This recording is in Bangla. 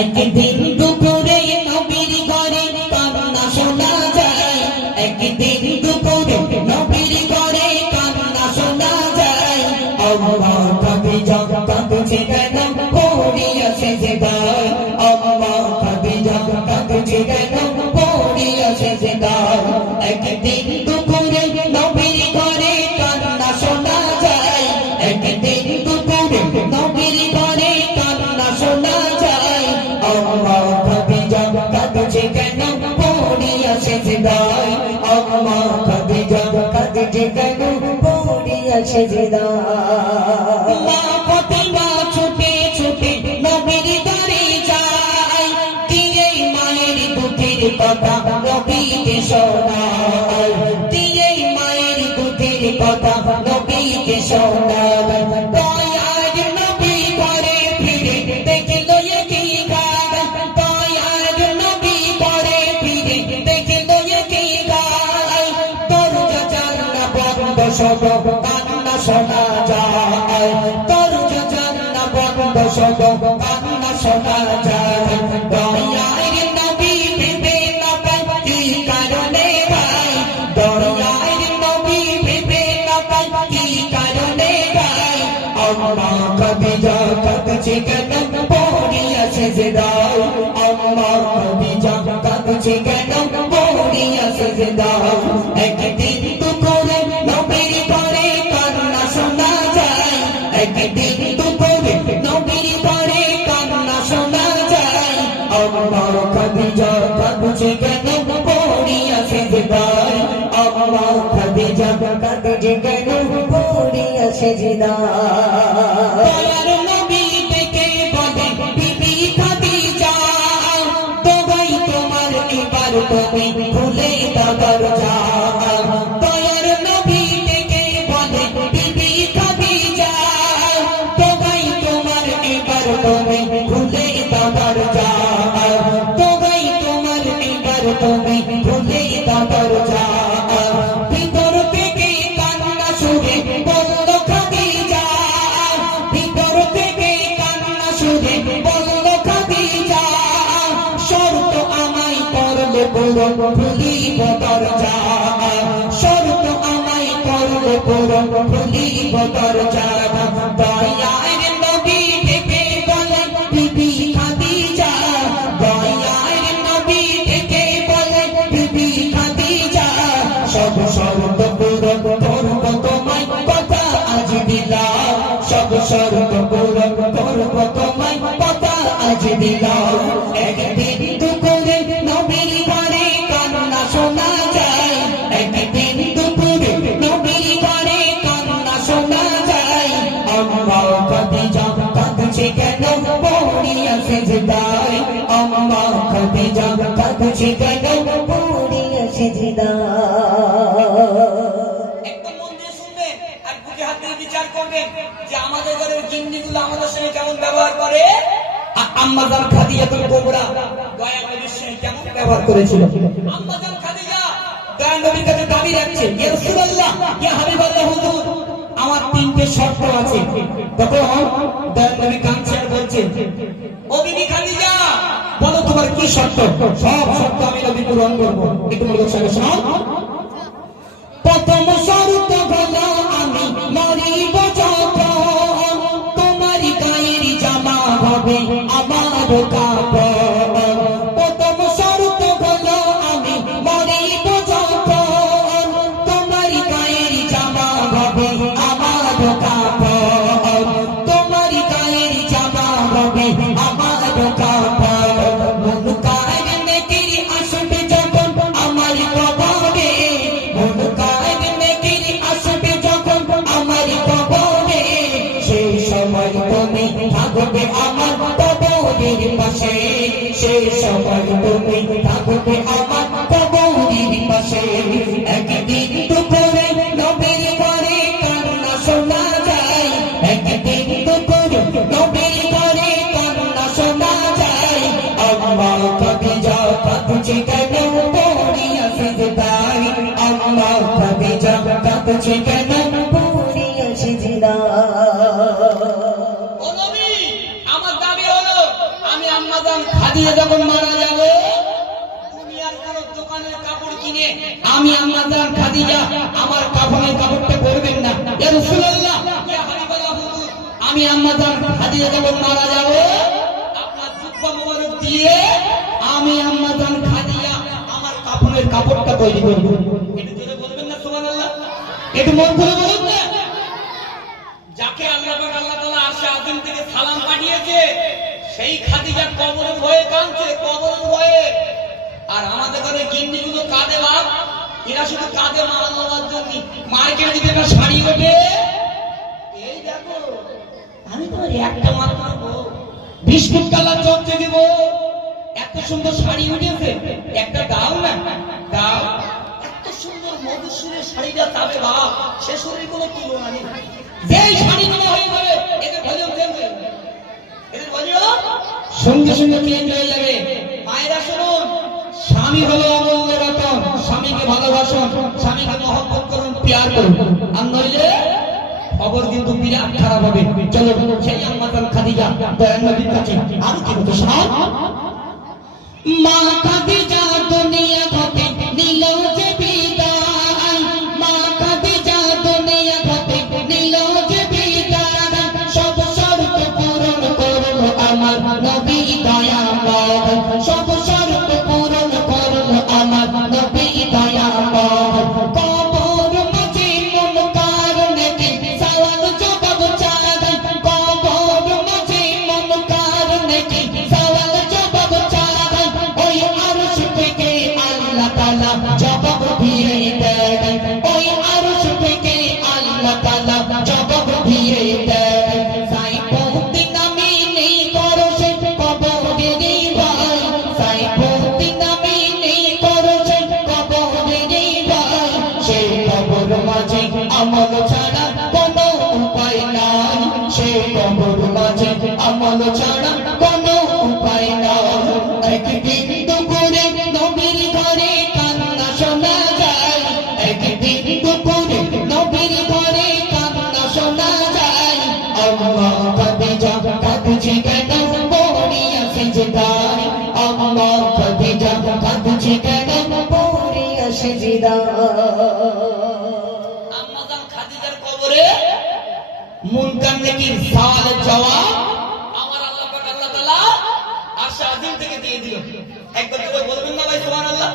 একদিন দুপুরে নবীর ঘরে কান্না শোনা যায়। একদিন দুপুরে নবীর ঘরে কান্না শোনা যায়। আল্লাহ কবি জগতা তুঝে কেন? পড়িয়াছে যে মা ফতিমা ছুটে ছুটে নবীর দরে যায় মায়ের দুধের কথা বন্ধ সব কান্না শোনা যায় দয়ার নবী ভেবে না পাই কারণে ভাই? দয়ার নবী ভেবে না পাই কারণে ভাই? আম্মা কবি জাগত চিকন পড়িয়াছে যে দাও। এবার তুমি ভুলে দাবার যা দয়ার নবী ডেকে বলে, বিবি খাদিজা, তোমায় তোমার এবার তুমি ভুলিব দরজা শর্ত আমায় করলে পুরো ভুলিব বিবি খাদিজা দয়ার নবী থেকে সব করব সব শর্ত পূরণ করব তোমায় কথা আজ দিলাম একদিন কাঁদছে কেন পড়িয়াছে যে আম্মা খাদিজা কাঁদছে কেন পড়িয়াছে যে দায় একদম দিয়ে শুনবেন আর বুকে হাত দিয়ে বিচার করবেন যে আমাদের ঘরের গিন্নিগুলো আমাদের সঙ্গে কেমন ব্যবহার করে? আর আম্মাজান খাদিজাতুল কোবরা, দয়া নবীর সঙ্গে কেমন ব্যবহার করেছিল? আম্মাজান খাদিজা, দয়া নবীর কাছে দাবি রাখছে রাসূলুল্লাহ হাবিবাল্লাহ হুজুর, আমার তিনটে শর্ত আছে। তখন বলো তোমার কি শর্ত? সব শর্ত আমি নবী পূরণ করব। একটু মনোযোগ সঙ্গে শোনো প্রথম শর্ত আমার তবৌদির পাশে সেই সময় তুমি থাকবে আমার তবৌদির পাশে। একদিন দুপুরে নবীর পরে কান্না শোনা যায়, একদিন দুপুরে নবীর পরে কান্না শোনা যায়। আমার কবি যা কাঁদছে কেন পড়িয়া সিজদাই আমার কবি যা কাঁদছে কেন খাদিজা যখন মারা যাবে দোকানের কাপড় কিনে আমি আম্মাজান খাদিজা আমার কাফনের কাপড়টা করবেন না। আমি আম্মাজান খাদিজা যখন মারা যাবে আপনার জুব্বা মোবারক দিয়ে আমি আম্মাজান খাদিজা আমার কাফনের কাপড়টা তৈরি করব। এটা বলবেন না সুবহানাল্লাহ? একটু মন খুলে বলুন না। যাকে আল্লাহ আল্লাহ তাআলা আরশে আযম থেকে সালাম পাঠিয়েছে সেই খাদিজা কবরে ভয়ে কাঁদছে কবরে ভয়ে আর আমাদের ঘরে গিন্নিগুলো কাঁদে বাপ এরা শুধু কাঁদে মা আল্লাহর জন্য। মার্কেট দিবে না শাড়ি ওঠে। এই দেখো, আমি তোমার একটা মাত্র বউ। বিস্কুট কালার চর্চে দিব এত সুন্দর শাড়ি উঠেছে। একটা দাও না। দাও। এত সুন্দর মধুসূরের শাড়িটা তাবে বাপ সে শরীর কোনো তুলনা নেই। যেই শাড়িগুলো হয়ে যাবে এদের ভলিউম চেঞ্জ হয়ে যাবে এদের ভলিউম সঙ্গে সঙ্গে চেঞ্জ হয়ে যাবে মায়েরা শুনুন, স্বামী হলো অমূল্য রতন, স্বামীকে ভালোবাসুন, স্বামীকে মহব্বত করুন, প্যার করুন। আর নইলে খবর কিন্তু বিরাট খারাপ হবে। চলো, সেই আম্মাতান খাদিজা কাছে। আর কি হতো শোনাও মা খাদিজা দুনিয়া আমল ছাড়া কোনো উপায় নাই। সেই কবর মাঝে আমল ছাড়া কোনো উপায় নাই। একদিন দুপুরে নবীর ঘরে কান্না শোনা যায়। একদিন দুপুরে নবীর ঘরে কান্না শোনা যায়। আম্মা খাদিজা কাঁদছে কেন পড়িয়া সেজদায় আম্মা খাদিজা কাঁদছে কেন পড়িয়া সেজদায় কবরে মুনকার নেকির সওয়াল জবাব আমার আল্লাহ পাক আল্লাহ তাআলা আরশে আজিম থেকে দিয়ে দিল। একবার তো বলবেন না ভাই, সুবহানাল্লাহ?